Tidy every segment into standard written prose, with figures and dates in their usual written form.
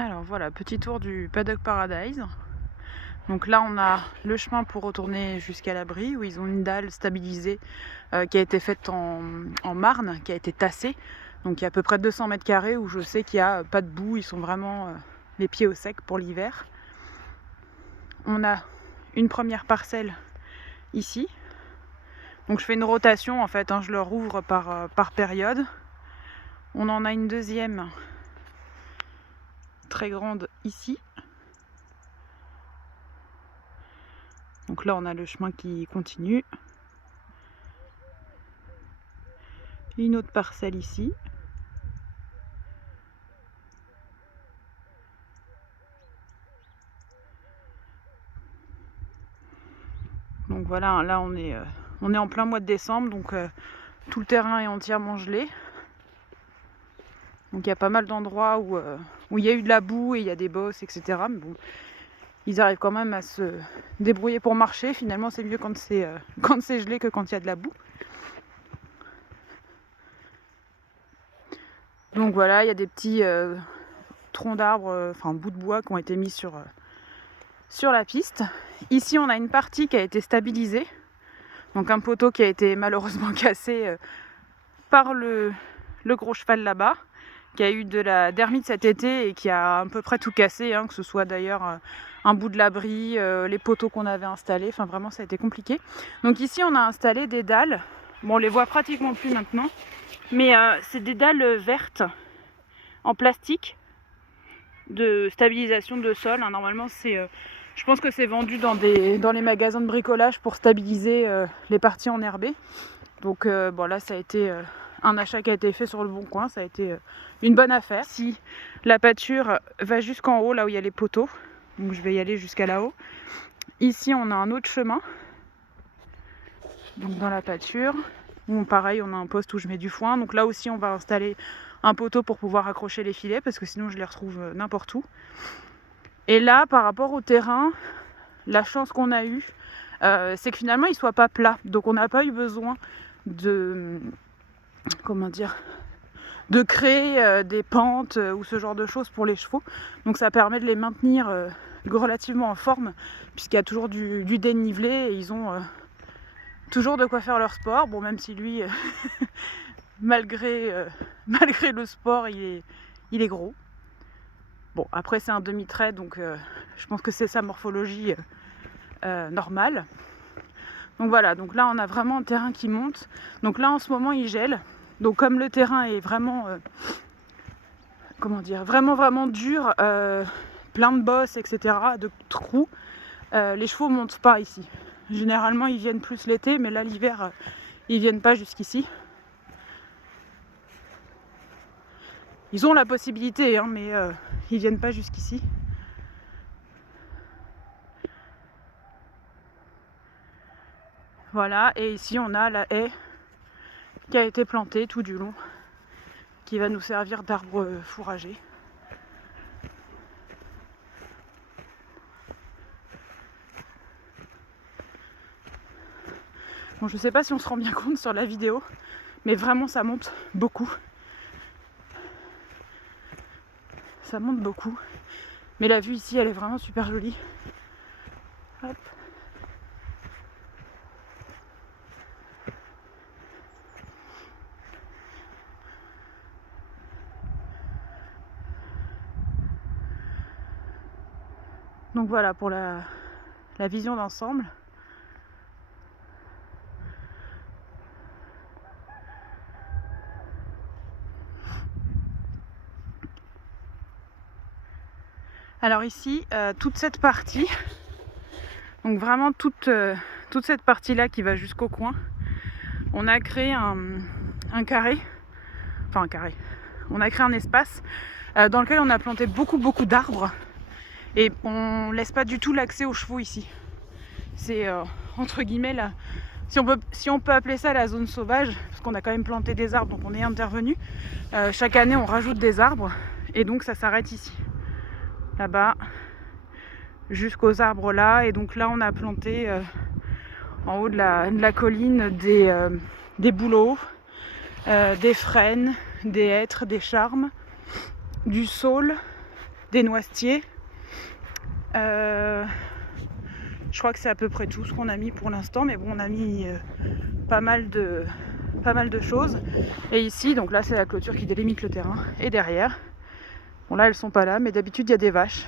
Alors voilà, petit tour du Paddock Paradise. Donc là on a le chemin pour retourner jusqu'à l'abri où ils ont une dalle stabilisée qui a été faite en marne, qui a été tassée. Donc il y a à peu près 200 mètres carrés où je sais qu'il n'y a pas de boue, ils sont vraiment les pieds au sec pour l'hiver. On a une première parcelle ici. Donc je fais une rotation en fait, je leur ouvre par période. On en a une deuxième très grande ici. Donc là on a le chemin qui continue. Une autre parcelle ici. Donc voilà, là on est en plein mois de décembre, donc tout le terrain est entièrement gelé. Donc il y a pas mal d'endroits où il y a eu de la boue et il y a des bosses, etc. Mais bon, ils arrivent quand même à se débrouiller pour marcher. Finalement, c'est mieux quand c'est gelé que quand il y a de la boue. Donc voilà, il y a des petits troncs d'arbres, bouts de bois qui ont été mis sur la piste. Ici, on a une partie qui a été stabilisée. Donc un poteau qui a été malheureusement cassé par le gros cheval là-bas, qui a eu de la dermite cet été et qui a à peu près tout cassé, que ce soit d'ailleurs un bout de l'abri, les poteaux qu'on avait installés, vraiment ça a été compliqué. Donc ici on a installé des dalles, bon on les voit pratiquement plus maintenant, mais c'est des dalles vertes en plastique de stabilisation de sol. Normalement c'est, je pense que c'est vendu dans les magasins de bricolage pour stabiliser les parties enherbées. Donc là ça a été un achat qui a été fait sur le bon coin, ça a été une bonne affaire. Si la pâture va jusqu'en haut, là où il y a les poteaux, donc je vais y aller jusqu'à là-haut. Ici on a un autre chemin, donc dans la pâture, où pareil on a un poste où je mets du foin. Donc là aussi on va installer un poteau pour pouvoir accrocher les filets, parce que sinon je les retrouve n'importe où. Et là par rapport au terrain, la chance qu'on a eue, c'est que finalement il soit pas plat, donc on n'a pas eu besoin de créer des pentes ou ce genre de choses pour les chevaux. Donc ça permet de les maintenir relativement en forme, puisqu'il y a toujours du dénivelé et ils ont toujours de quoi faire leur sport. Bon, même si lui, malgré le sport, il est gros. Bon, après c'est un demi-trait, donc je pense que c'est sa morphologie normale. Donc voilà, donc là on a vraiment un terrain qui monte. Donc là en ce moment il gèle. Donc comme le terrain est vraiment, vraiment dur, plein de bosses, etc., de trous, les chevaux montent pas ici. Généralement ils viennent plus l'été, mais là l'hiver ils viennent pas jusqu'ici. Ils ont la possibilité, mais ils viennent pas jusqu'ici. Voilà, et ici on a la haie qui a été plantée tout du long, qui va nous servir d'arbre fourrager. Bon, je sais pas si on se rend bien compte sur la vidéo, mais vraiment ça monte beaucoup. Ça monte beaucoup. Mais la vue ici, elle est vraiment super jolie. Hop. Donc voilà pour la vision d'ensemble. Alors ici, toute cette partie, donc vraiment toute cette partie-là qui va jusqu'au coin, on a créé un carré, on a créé un espace dans lequel on a planté beaucoup d'arbres et on laisse pas du tout l'accès aux chevaux ici. C'est entre guillemets là, si on peut appeler ça la zone sauvage, parce qu'on a quand même planté des arbres, donc on est intervenu. Chaque année on rajoute des arbres et donc ça s'arrête ici. Là-bas, jusqu'aux arbres là, et donc là on a planté en haut de la colline des bouleaux, des frênes, des hêtres, des charmes, du saule, des noisetiers. Je crois que c'est à peu près tout ce qu'on a mis pour l'instant, mais bon, on a mis pas mal de choses. Et ici, donc là c'est la clôture qui délimite le terrain. Et derrière, bon là elles sont pas là, mais d'habitude il y a des vaches.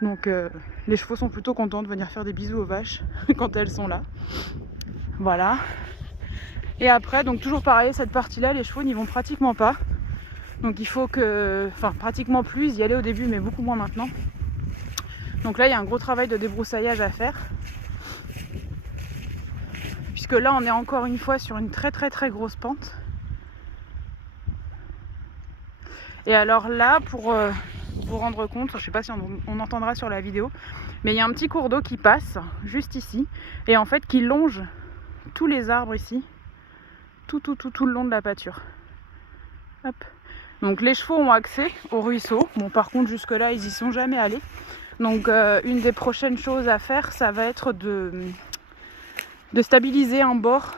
Donc les chevaux sont plutôt contents de venir faire des bisous aux vaches quand elles sont là. Voilà. Et après, donc toujours pareil, cette partie-là, les chevaux n'y vont pratiquement pas. Donc il faut que, enfin pratiquement plus, y aller au début, mais beaucoup moins maintenant. Donc là, il y a un gros travail de débroussaillage à faire. Puisque là, on est encore une fois sur une très grosse pente. Et alors là, pour vous rendre compte, je ne sais pas si on entendra sur la vidéo, mais il y a un petit cours d'eau qui passe juste ici, et en fait qui longe tous les arbres ici, tout le long de la pâture. Hop. Donc les chevaux ont accès au ruisseau. Bon, par contre, jusque là, ils y sont jamais allés. Donc une des prochaines choses à faire, ça va être de stabiliser un bord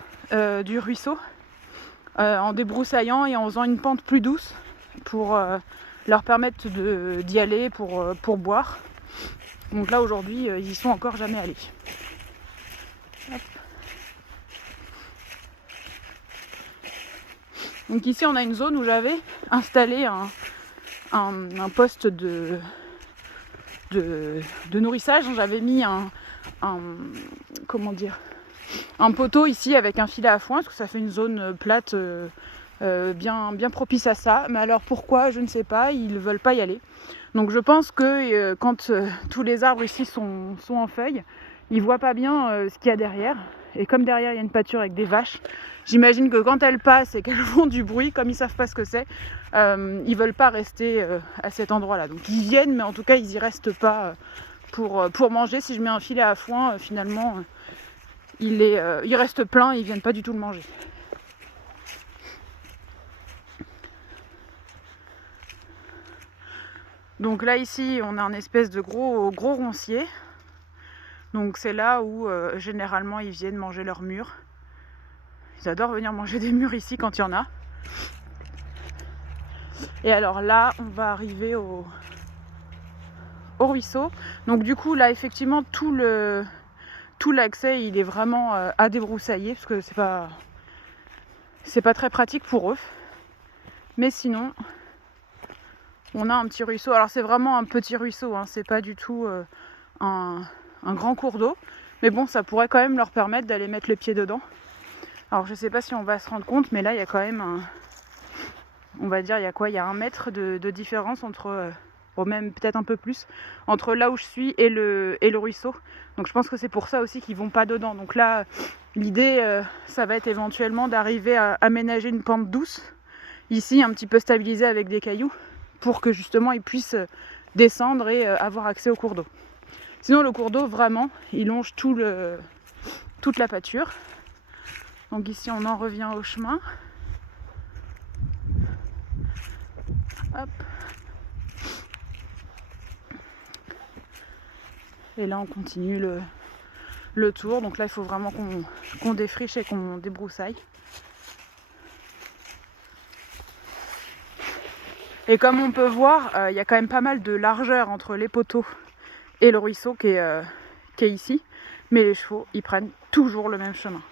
du ruisseau en débroussaillant et en faisant une pente plus douce pour leur permettre d'y aller pour boire. Donc là aujourd'hui ils y sont encore jamais allés. Hop. Donc ici on a une zone où j'avais installé un poste de nourrissage. J'avais mis un poteau ici avec un filet à foin, parce que ça fait une zone plate bien propice à ça. Mais alors pourquoi, je ne sais pas, ils ne veulent pas y aller. Donc je pense que quand tous les arbres ici sont en feuilles, ils ne voient pas bien ce qu'il y a derrière. Et comme derrière il y a une pâture avec des vaches, j'imagine que quand elles passent et qu'elles font du bruit, comme ils ne savent pas ce que c'est, ils ne veulent pas rester à cet endroit-là. Donc ils viennent, mais en tout cas ils n'y restent pas pour manger. Si je mets un filet à foin, finalement, il reste plein et ils ne viennent pas du tout le manger. Donc là ici on a un espèce de gros roncier. Donc c'est là où généralement ils viennent manger leurs mûres. Ils adorent venir manger des mûres ici quand il y en a. Et alors là on va arriver au ruisseau. Donc du coup là effectivement tout l'accès il est vraiment à débroussailler, parce que c'est pas très pratique pour eux. Mais sinon on a un petit ruisseau. Alors c'est vraiment un petit ruisseau, hein. C'est pas du tout un grand cours d'eau. Mais bon, ça pourrait quand même leur permettre d'aller mettre les pieds dedans. Alors je sais pas si on va se rendre compte, mais là il y a quand même on va dire, il y a 1 mètre de différence entre, même peut-être un peu plus, entre là où je suis et le ruisseau. Donc je pense que c'est pour ça aussi qu'ils vont pas dedans. Donc là, l'idée, ça va être éventuellement d'arriver à aménager une pente douce, ici un petit peu stabilisée avec des cailloux, pour que justement ils puissent descendre et avoir accès au cours d'eau. Sinon le cours d'eau, vraiment, il longe toute la pâture. Donc ici on en revient au chemin. Hop. Et là on continue le tour. Donc là il faut vraiment qu'on défriche et qu'on débroussaille. Et comme on peut voir, il y a quand même pas mal de largeur entre les poteaux et le ruisseau qui est ici. Mais les chevaux, ils prennent toujours le même chemin.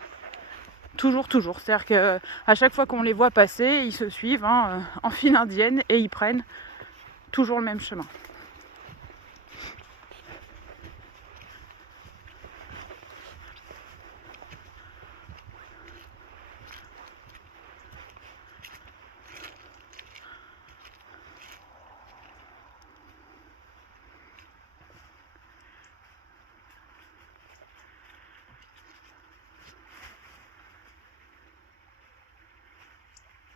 Toujours. C'est-à-dire qu'à chaque fois qu'on les voit passer, ils se suivent en file indienne et ils prennent toujours le même chemin.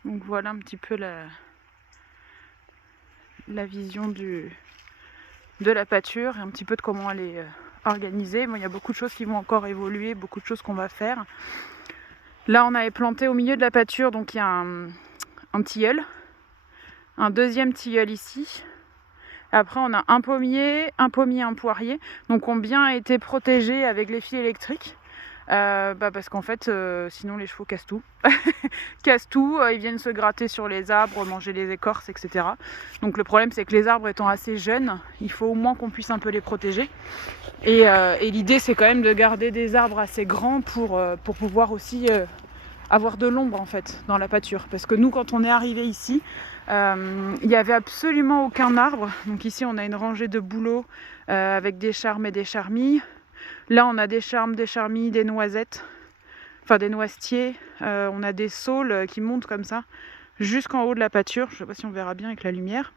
Donc voilà un petit peu la vision de la pâture et un petit peu de comment elle est organisée. Bon, il y a beaucoup de choses qui vont encore évoluer, beaucoup de choses qu'on va faire. Là on avait planté au milieu de la pâture, donc il y a un tilleul, un deuxième tilleul ici. Après on a un pommier, un poirier, donc ont bien été protégés avec les fils électriques. Parce qu'en fait, sinon les chevaux cassent tout. Ils viennent se gratter sur les arbres, manger les écorces, etc. Donc le problème, c'est que les arbres étant assez jeunes, il faut au moins qu'on puisse un peu les protéger. Et l'idée, c'est quand même de garder des arbres assez grands pour pouvoir aussi avoir de l'ombre en fait dans la pâture. Parce que nous, quand on est arrivé ici, il n'y avait absolument aucun arbre. Donc ici, on a une rangée de bouleaux avec des charmes et des charmilles. Là, on a des charmes, des charmilles, des noisettes, enfin des noisetiers. On a des saules qui montent comme ça jusqu'en haut de la pâture. Je ne sais pas si on verra bien avec la lumière.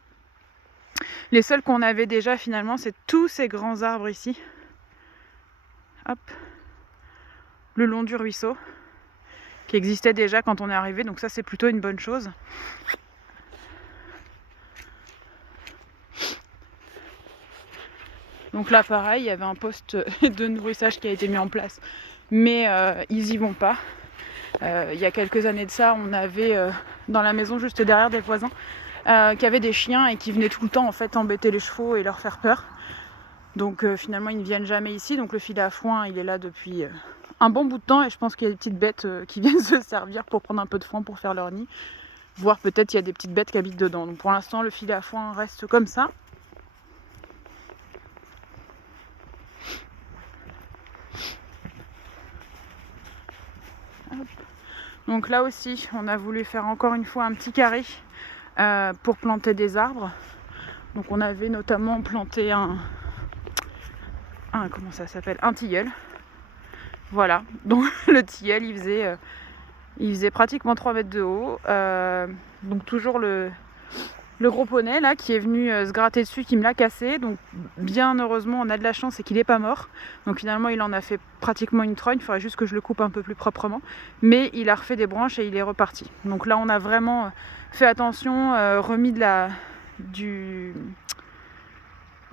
Les seuls qu'on avait déjà finalement, c'est tous ces grands arbres ici. Hop, le long du ruisseau, qui existait déjà quand on est arrivé. Donc ça, c'est plutôt une bonne chose. Donc là, pareil, il y avait un poste de nourrissage qui a été mis en place, mais ils y vont pas. Il y a quelques années de ça, on avait dans la maison juste derrière des voisins qui avaient des chiens et qui venaient tout le temps en fait embêter les chevaux et leur faire peur. Donc finalement, ils ne viennent jamais ici. Donc le filet à foin, il est là depuis un bon bout de temps et je pense qu'il y a des petites bêtes qui viennent se servir pour prendre un peu de foin pour faire leur nid. Voire peut-être il y a des petites bêtes qui habitent dedans. Donc pour l'instant, le filet à foin reste comme ça. Donc là aussi, on a voulu faire encore une fois un petit carré pour planter des arbres. Donc on avait notamment planté comment ça s'appelle, un tilleul. Voilà, donc le tilleul, il faisait pratiquement 3 mètres de haut. Donc toujours le gros poney là qui est venu se gratter dessus, qui me l'a cassé. Donc bien heureusement, on a de la chance, c'est qu'il n'est pas mort. Donc finalement, il en a fait pratiquement une trogne. Il faudrait juste que je le coupe un peu plus proprement. Mais il a refait des branches et il est reparti. Donc là, on a vraiment fait attention, remis du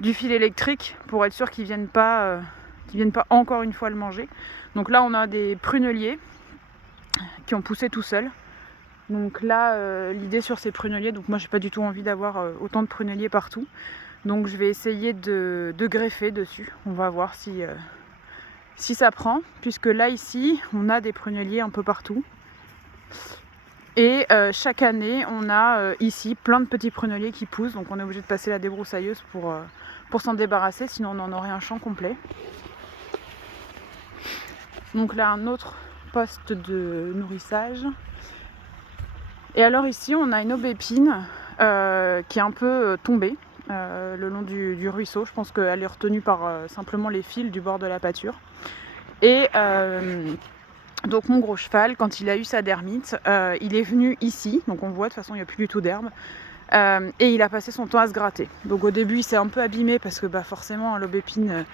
fil électrique pour être sûr qu'ils viennent pas encore une fois le manger. Donc là, on a des pruneliers qui ont poussé tout seuls. Donc là, l'idée sur ces pruneliers, donc moi j'ai pas du tout envie d'avoir autant de pruneliers partout. Donc je vais essayer de greffer dessus. On va voir si ça prend, puisque là ici, on a des pruneliers un peu partout. Et chaque année, on a ici plein de petits pruneliers qui poussent. Donc on est obligé de passer la débroussailleuse pour s'en débarrasser, sinon on en aurait un champ complet. Donc là, un autre poste de nourrissage. Et alors ici, on a une aubépine qui est un peu tombée le long du ruisseau. Je pense qu'elle est retenue par simplement les fils du bord de la pâture. Et donc mon gros cheval, quand il a eu sa dermite, il est venu ici. Donc on voit, de toute façon, il n'y a plus du tout d'herbe. Et il a passé son temps à se gratter. Donc au début, il s'est un peu abîmé parce que forcément, l'aubépine,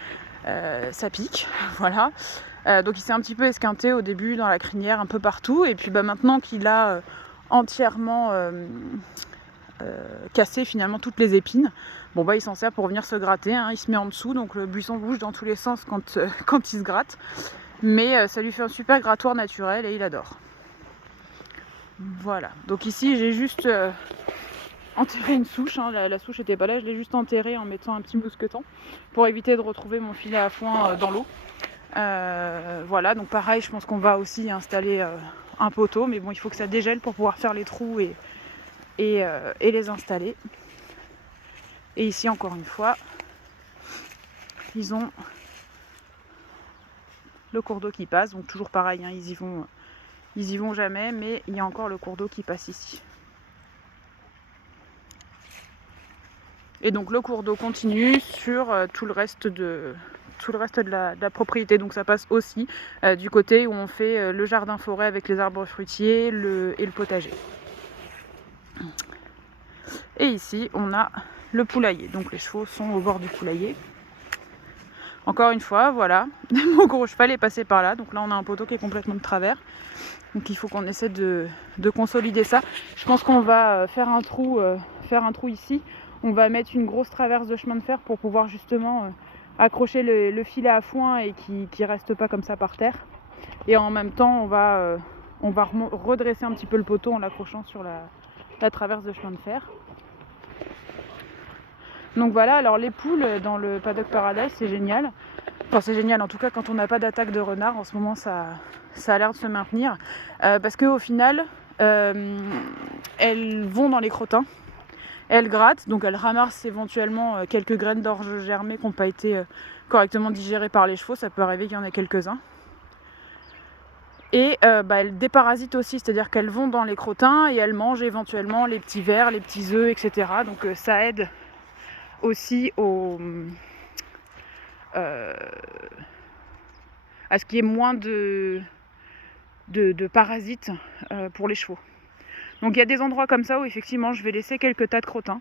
ça pique. Voilà. Donc il s'est un petit peu esquinté au début dans la crinière, un peu partout. Et puis maintenant qu'il a entièrement cassé finalement toutes les épines, il s'en sert pour venir se gratter, hein. Il se met en dessous, donc le buisson bouge dans tous les sens quand il se gratte. Mais ça lui fait un super grattoir naturel et il adore. Voilà. Donc ici, j'ai juste enterré une souche, hein. La souche n'était pas là, je l'ai juste enterrée en mettant un petit mousqueton pour éviter de retrouver mon filet à foin dans l'eau. Voilà, donc pareil, je pense qu'on va aussi installer un poteau, mais bon, il faut que ça dégèle pour pouvoir faire les trous et les installer. Et ici, encore une fois, ils ont le cours d'eau qui passe, donc toujours pareil, hein, ils y vont jamais, mais il y a encore le cours d'eau qui passe ici. Et donc le cours d'eau continue sur tout le reste de la propriété. Donc ça passe aussi du côté où on fait le jardin forêt avec les arbres fruitiers et le potager. Et ici, on a le poulailler. Donc les chevaux sont au bord du poulailler. Encore une fois, voilà, mon gros cheval est passé par là. Donc là, on a un poteau qui est complètement de travers. Donc il faut qu'on essaie de consolider ça. Je pense qu'on va faire un trou ici. On va mettre une grosse traverse de chemin de fer pour pouvoir justement accrocher le filet à foin et qui reste pas comme ça par terre. Et en même temps, on va redresser un petit peu le poteau en l'accrochant sur la traverse de chemin de fer. Donc voilà, alors les poules dans le Paddock Paradise, c'est génial. Enfin, c'est génial, en tout cas quand on n'a pas d'attaque de renard, en ce moment ça a l'air de se maintenir. Parce qu'au final, elles vont dans les crottins, elles grattent, donc elles ramassent éventuellement quelques graines d'orge germées qui n'ont pas été correctement digérées par les chevaux, ça peut arriver qu'il y en ait quelques-uns. Et elles déparasitent aussi, c'est-à-dire qu'elles vont dans les crottins et elles mangent éventuellement les petits vers, les petits œufs, etc. Donc ça aide aussi à ce qu'il y ait moins de parasites pour les chevaux. Donc il y a des endroits comme ça où effectivement je vais laisser quelques tas de crottins,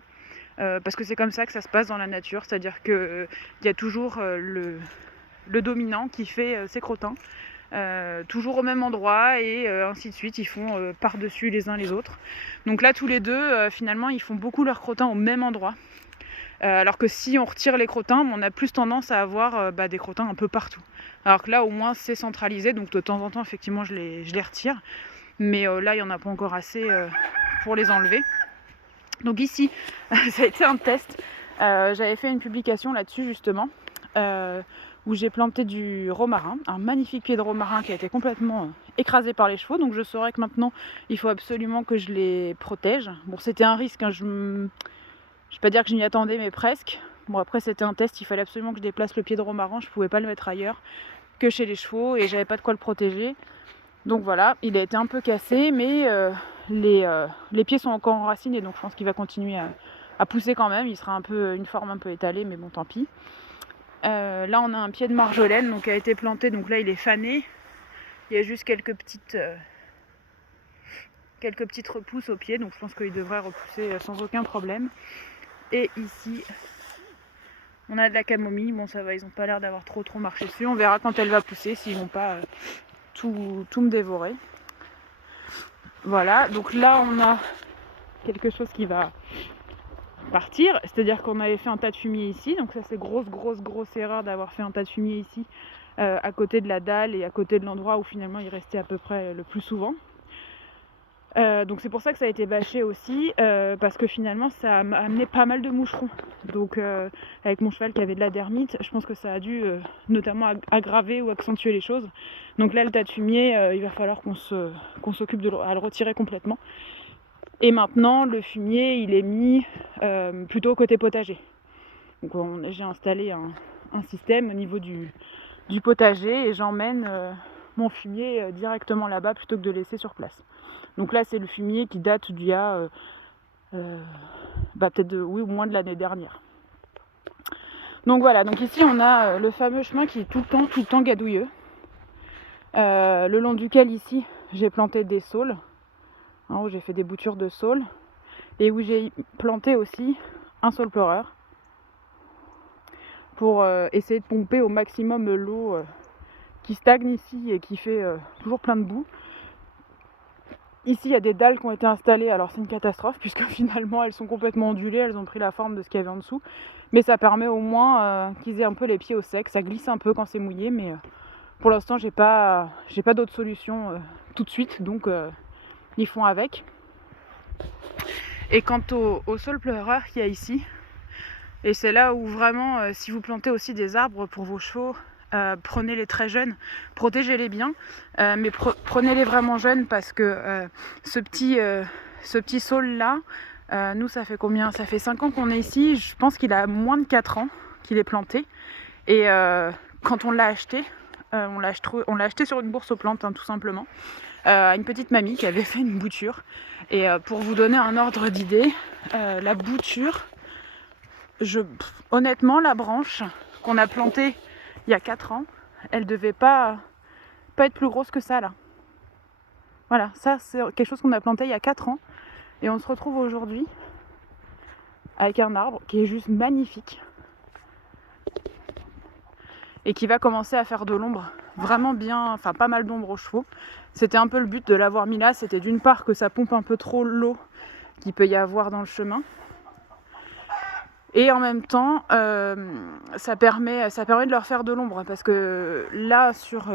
parce que c'est comme ça que ça se passe dans la nature, c'est-à-dire qu'il y a toujours le dominant qui fait ses crottins, toujours au même endroit et ainsi de suite, ils font par-dessus les uns les autres. Donc là tous les deux, finalement, ils font beaucoup leurs crottins au même endroit. Alors que si on retire les crottins, on a plus tendance à avoir des crottins un peu partout. Alors que là, au moins, c'est centralisé, donc de temps en temps, effectivement, je les retire. Mais là, il n'y en a pas encore assez pour les enlever. Donc ici, ça a été un test. J'avais fait une publication là-dessus, justement, où j'ai planté du romarin, un magnifique pied de romarin qui a été complètement écrasé par les chevaux. Donc je saurais que maintenant, il faut absolument que je les protège. Bon, c'était un risque, hein, je ne vais pas dire que je m'y attendais, mais presque. Bon, après, c'était un test, il fallait absolument que je déplace le pied de romarin, je ne pouvais pas le mettre ailleurs que chez les chevaux et j'avais pas de quoi le protéger. Donc voilà, il a été un peu cassé, mais les pieds sont encore enracinés, donc je pense qu'il va continuer à pousser quand même. Il sera une forme un peu étalée, mais bon, tant pis. Là, on a un pied de marjolaine, donc qui a été planté, donc là, il est fané. Il y a juste quelques petites repousses au pied, donc je pense qu'il devrait repousser sans aucun problème. Et ici, on a de la camomille. Bon, ça va, ils n'ont pas l'air d'avoir trop marché dessus. On verra quand elle va pousser, s'ils vont pas tout me dévorer. Voilà, donc là, on a quelque chose qui va partir. C'est-à-dire qu'on avait fait un tas de fumier ici. Donc ça, c'est grosse erreur d'avoir fait un tas de fumier ici, à côté de la dalle et à côté de l'endroit où finalement il restait à peu près le plus souvent. Donc c'est pour ça que ça a été bâché aussi, parce que finalement ça a amené pas mal de moucherons. Donc avec mon cheval qui avait de la dermite, je pense que ça a dû notamment aggraver ou accentuer les choses. Donc là, le tas de fumier, il va falloir qu'on s'occupe à le retirer complètement. Et maintenant, le fumier, il est mis plutôt côté potager. Donc j'ai installé un système au niveau du potager et j'emmène mon fumier directement là-bas plutôt que de le laisser sur place. Donc là, c'est le fumier qui date d'il y a peut-être au moins de l'année dernière. Donc voilà, donc ici on a le fameux chemin qui est tout le temps gadouilleux, le long duquel ici j'ai planté des saules, où j'ai fait des boutures de saules et où j'ai planté aussi un saule pleureur pour essayer de pomper au maximum l'eau qui stagne ici et qui fait toujours plein de boue. Ici, il y a des dalles qui ont été installées, alors c'est une catastrophe puisque finalement elles sont complètement ondulées, elles ont pris la forme de ce qu'il y avait en dessous. Mais ça permet au moins qu'ils aient un peu les pieds au sec, ça glisse un peu quand c'est mouillé, mais pour l'instant j'ai pas d'autre solution tout de suite, donc ils font avec. Et quant au saule pleureur qu'il y a ici, et c'est là où vraiment, si vous plantez aussi des arbres pour vos chevaux, prenez-les très jeunes, protégez-les bien, mais prenez-les vraiment jeunes parce que ce petit saule là, nous ça fait combien ? Ça fait 5 ans qu'on est ici, je pense qu'il a moins de 4 ans qu'il est planté. Et quand on l'a acheté, on l'a acheté sur une bourse aux plantes, tout simplement, à une petite mamie qui avait fait une bouture. Et pour vous donner un ordre d'idée, la bouture, honnêtement, la branche qu'on a plantée il y a 4 ans, elle devait pas être plus grosse que ça là. Voilà, ça c'est quelque chose qu'on a planté il y a 4 ans et on se retrouve aujourd'hui avec un arbre qui est juste magnifique et qui va commencer à faire de l'ombre vraiment bien, enfin pas mal d'ombre aux chevaux. C'était un peu le but de l'avoir mis là, c'était d'une part que ça pompe un peu trop l'eau qu'il peut y avoir dans le chemin. Et en même temps, ça permet de leur faire de l'ombre parce que là, sur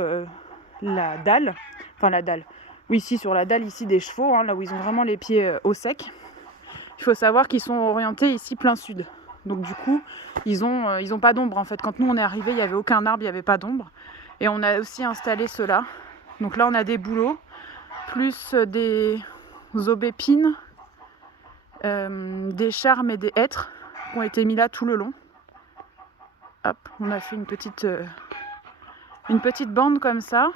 la dalle, ici sur la dalle ici des chevaux, là où ils ont vraiment les pieds au sec, il faut savoir qu'ils sont orientés ici plein sud. Donc du coup, ils ont pas d'ombre en fait. Quand nous on est arrivés, il n'y avait aucun arbre, il n'y avait pas d'ombre. Et on a aussi installé cela. Donc là on a des bouleaux, plus des aubépines, des charmes et des hêtres qui ont été mis là tout le long. Hop, on a fait une petite bande comme ça.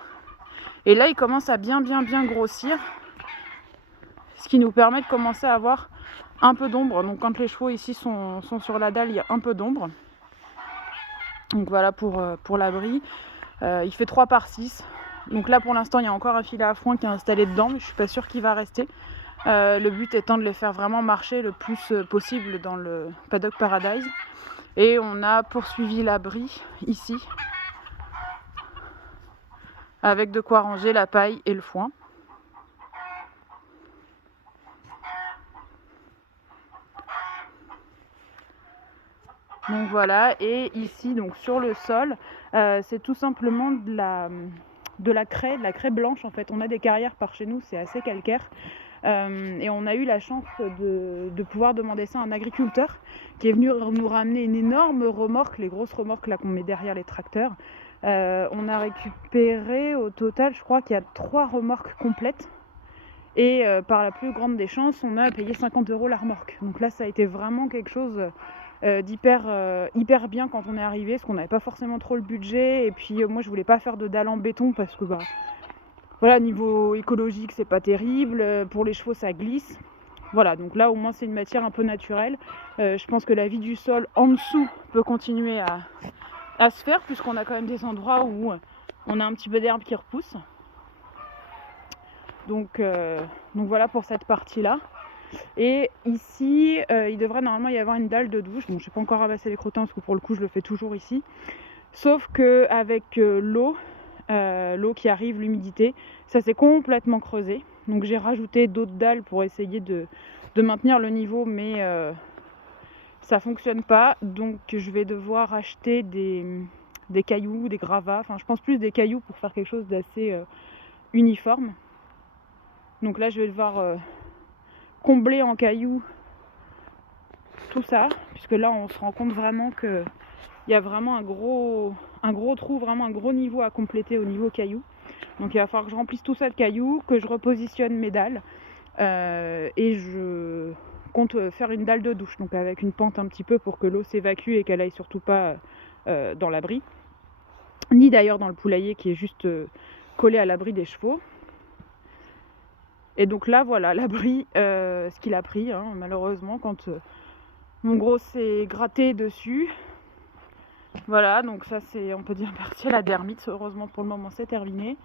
Et là il commence à bien grossir. Ce qui nous permet de commencer à avoir un peu d'ombre. Donc quand les chevaux ici sont sur la dalle, il y a un peu d'ombre. Donc voilà pour l'abri. Il fait 3 par 6. Donc là pour l'instant il y a encore un filet à foin qui est installé dedans, mais je suis pas sûre qu'il va rester. Le but étant de les faire vraiment marcher le plus possible dans le Paddock Paradise. Et on a poursuivi l'abri ici, avec de quoi ranger la paille et le foin. Donc voilà, et ici donc sur le sol, c'est tout simplement de la craie blanche en fait. On a des carrières par chez nous, c'est assez calcaire. Et on a eu la chance de pouvoir demander ça à un agriculteur qui est venu nous ramener une énorme remorque, les grosses remorques là qu'on met derrière les tracteurs. On a récupéré au total, je crois qu'il y a 3 remorques complètes. Et par la plus grande des chances, on a payé 50 € la remorque. Donc là, ça a été vraiment quelque chose hyper bien quand on est arrivé, parce qu'on n'avait pas forcément trop le budget. Et puis moi, je voulais pas faire de dalle en béton parce que voilà, niveau écologique, c'est pas terrible. Pour les chevaux, ça glisse. Voilà, donc là, au moins, c'est une matière un peu naturelle. Je pense que la vie du sol en dessous peut continuer à se faire, puisqu'on a quand même des endroits où on a un petit peu d'herbe qui repousse. Donc voilà pour cette partie-là. Et ici, il devrait normalement y avoir une dalle de douche. Bon, je n'ai pas encore ramassé les crottins parce que pour le coup, je le fais toujours ici. Sauf qu'avec l'eau qui arrive, l'humidité, ça s'est complètement creusé. Donc j'ai rajouté d'autres dalles pour essayer de maintenir le niveau, mais ça fonctionne pas. Donc je vais devoir acheter des cailloux, des gravats. Enfin, je pense plus des cailloux pour faire quelque chose d'assez uniforme. Donc là, je vais devoir combler en cailloux tout ça, puisque là, on se rend compte vraiment qu'il y a vraiment un gros trou, vraiment un gros niveau à compléter au niveau cailloux. Donc il va falloir que je remplisse tout ça de cailloux, que je repositionne mes dalles, et je compte faire une dalle de douche, donc avec une pente un petit peu pour que l'eau s'évacue et qu'elle aille surtout pas dans l'abri, ni d'ailleurs dans le poulailler qui est juste collé à l'abri des chevaux. Et donc là, voilà, l'abri, ce qu'il a pris, hein, malheureusement, quand mon gros s'est gratté dessus. Voilà, donc ça, c'est, on peut dire, parti à la dermite. Heureusement, pour le moment, c'est terminé.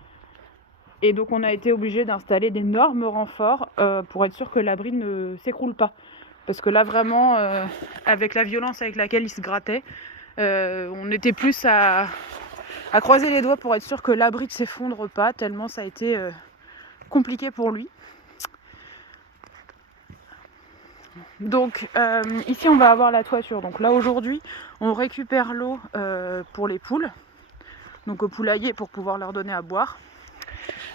Et donc, on a été obligé d'installer d'énormes renforts pour être sûr que l'abri ne s'écroule pas. Parce que là, vraiment, avec la violence avec laquelle il se grattait, on était plus à croiser les doigts pour être sûr que l'abri ne s'effondre pas, tellement ça a été compliqué pour lui. Donc ici on va avoir la toiture. Donc là aujourd'hui on récupère l'eau pour les poules, donc au poulailler pour pouvoir leur donner à boire.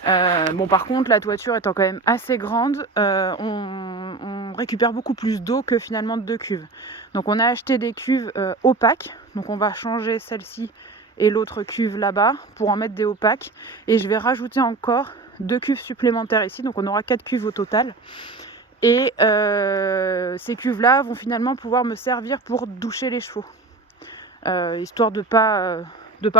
Bon par contre la toiture étant quand même assez grande, on récupère beaucoup plus d'eau que finalement de 2 cuves. Donc on a acheté des cuves opaques, donc on va changer celle-ci et l'autre cuve là-bas pour en mettre des opaques. Et je vais rajouter encore 2 cuves supplémentaires ici, donc on aura 4 cuves au total. Et ces cuves-là vont finalement pouvoir me servir pour doucher les chevaux. Histoire de pas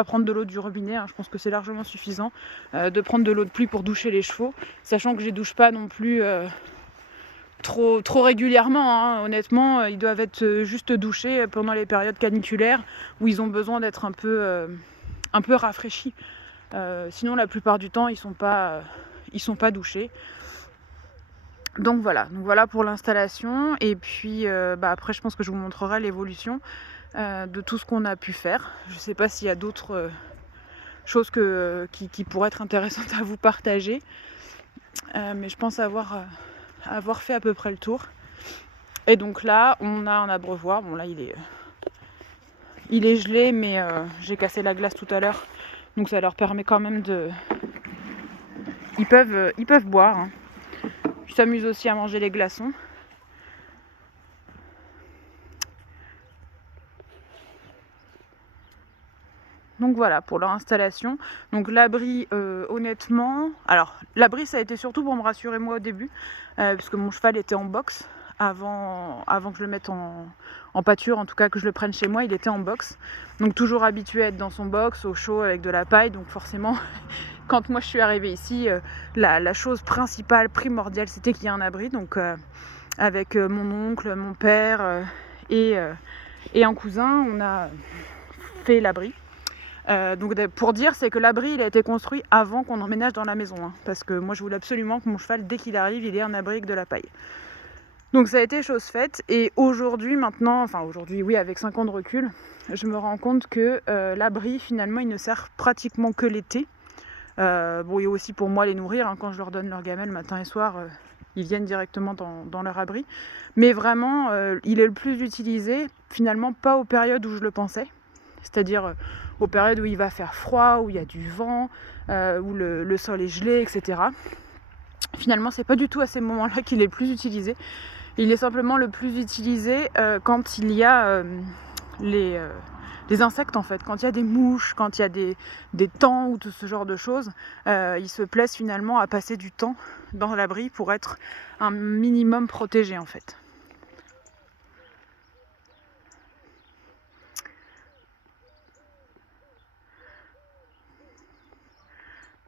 prendre de l'eau du robinet, hein, je pense que c'est largement suffisant. De prendre de l'eau de pluie pour doucher les chevaux, sachant que je les douche pas non plus trop régulièrement. Hein. Honnêtement, ils doivent être juste douchés pendant les périodes caniculaires où ils ont besoin d'être un peu rafraîchis. Sinon, la plupart du temps, ils sont pas douchés. Donc voilà pour l'installation. Et puis après, je pense que je vous montrerai l'évolution de tout ce qu'on a pu faire. Je ne sais pas s'il y a d'autres choses qui pourraient être intéressantes à vous partager. Mais je pense avoir fait à peu près le tour. Et donc là, on a un abreuvoir. Bon là, il est gelé, mais j'ai cassé la glace tout à l'heure. Donc ça leur permet quand même de... Ils peuvent boire. Hein. Ils s'amusent aussi à manger les glaçons. Donc voilà pour leur installation. Donc l'abri, honnêtement, alors l'abri ça a été surtout pour me rassurer moi au début, puisque mon cheval était en box avant que je le mette en pâture, en tout cas que je le prenne chez moi, il était en box. Donc toujours habitué à être dans son box, au chaud avec de la paille, donc forcément quand moi je suis arrivée ici, la chose principale, primordiale, c'était qu'il y ait un abri. Donc avec mon oncle, mon père et un cousin, on a fait l'abri. Donc pour dire, c'est que l'abri il a été construit avant qu'on emménage dans la maison, hein, parce que moi je voulais absolument que mon cheval, dès qu'il arrive, il ait un abri avec de la paille. Donc ça a été chose faite, et aujourd'hui maintenant, enfin aujourd'hui oui, avec 5 ans de recul, je me rends compte que l'abri finalement il ne sert pratiquement que l'été. Bon, et aussi pour moi les nourrir, hein, quand je leur donne leur gamelle matin et soir, ils viennent directement dans leur abri. Mais vraiment, il est le plus utilisé, finalement pas aux périodes où je le pensais. C'est-à-dire aux périodes où il va faire froid, où il y a du vent, où le sol est gelé, etc. Finalement, c'est pas du tout à ces moments-là qu'il est le plus utilisé. Il est simplement le plus utilisé quand il y a des insectes en fait, quand il y a des mouches, quand il y a des temps ou tout ce genre de choses, ils se plaisent finalement à passer du temps dans l'abri pour être un minimum protégé en fait.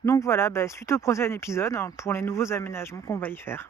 Donc voilà, suite au prochain épisode, pour les nouveaux aménagements qu'on va y faire.